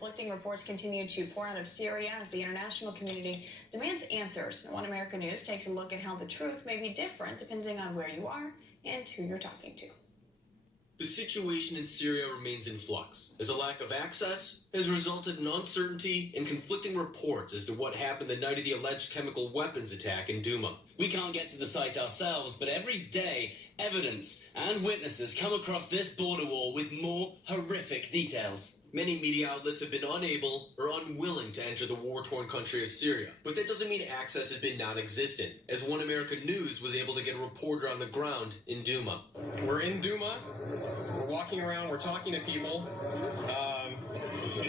Conflicting reports continue to pour out of Syria as the international community demands answers. One America News takes a look at how the truth may be different depending on where you are and who you're talking to. The situation in Syria remains in flux, as a lack of access has resulted in uncertainty and conflicting reports as to what happened the night of the alleged chemical weapons attack in Douma. We can't get to the site ourselves, but every day, evidence and witnesses come across this border wall with more horrific details. Many media outlets have been unable or unwilling to enter the war-torn country of Syria. But that doesn't mean access has been non-existent, as One America News was able to get a reporter on the ground in Douma. We're in Douma. We're walking around. We're talking to people.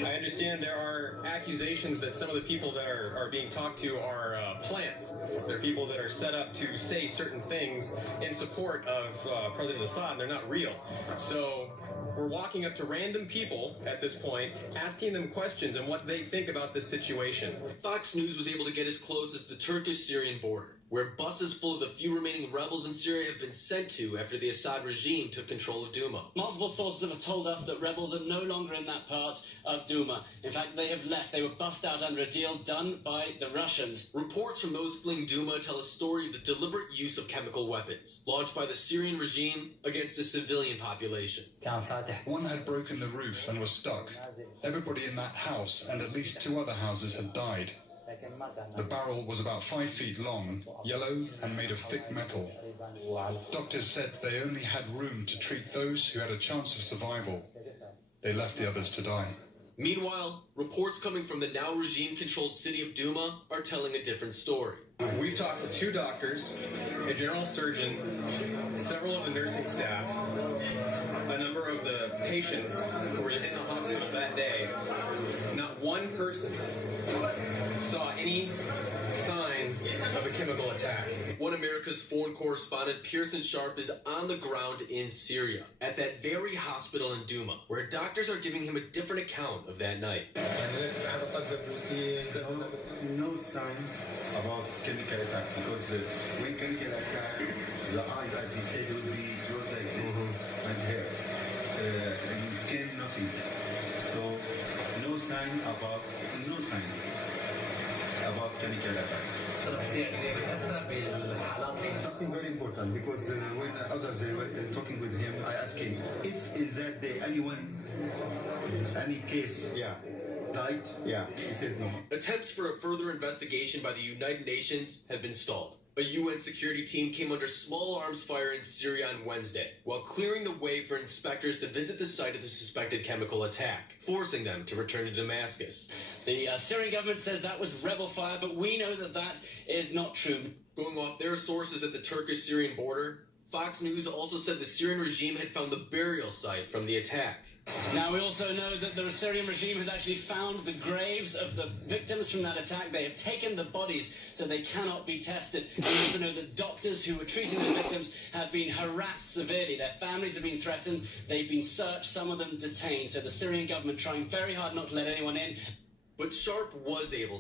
I understand there are accusations that some of the people that are being talked to are plants. They're people that are set up to say certain things in support of President Assad, and they're not real. So we're walking up to random people at this point, asking them questions and what they think about this situation. Fox News was able to get as close as the Turkish-Syrian border, where buses full of the few remaining rebels in Syria have been sent to after the Assad regime took control of Douma. Multiple sources have told us that rebels are no longer in that part of Douma. In fact, they have left. They were bussed out under a deal done by the Russians. Reports from those fleeing Douma tell a story of the deliberate use of chemical weapons, launched by the Syrian regime against the civilian population. One had broken the roof and was stuck. Everybody in that house and at least 2 other houses had died. The barrel was about 5 feet long, yellow and made of thick metal. Doctors said they only had room to treat those who had a chance of survival. They left the others to die. Meanwhile, reports coming from the now regime-controlled city of Douma are telling a different story. We've talked to 2 doctors, a general surgeon, several of the nursing staff, a number of the patients who were in the hospital that day. Not one person saw any sign of a chemical attack. One America's foreign correspondent, Pearson Sharp, is on the ground in Syria, at that very hospital in Douma, where doctors are giving him a different account of that night. No signs about chemical attack, because when chemical attack, the eyes, as he said, will be closed like this and hurt. And skin, nothing. So no sign about chemical attacks. Something very important, because when others were talking with him, I asked him if in that day any case died. He said no. Attempts for a further investigation by the United Nations have been stalled. A UN security team came under small arms fire in Syria on Wednesday, while clearing the way for inspectors to visit the site of the suspected chemical attack, forcing them to return to Damascus. The Syrian government says that was rebel fire, but we know that that is not true. Going off their sources at the Turkish-Syrian border, Fox News also said the Syrian regime had found the burial site from the attack. Now, we also know that the Syrian regime has actually found the graves of the victims from that attack. They have taken the bodies so they cannot be tested. We also know that doctors who were treating the victims have been harassed severely. Their families have been threatened. They've been searched, some of them detained. So the Syrian government trying very hard not to let anyone in. But Sharp was able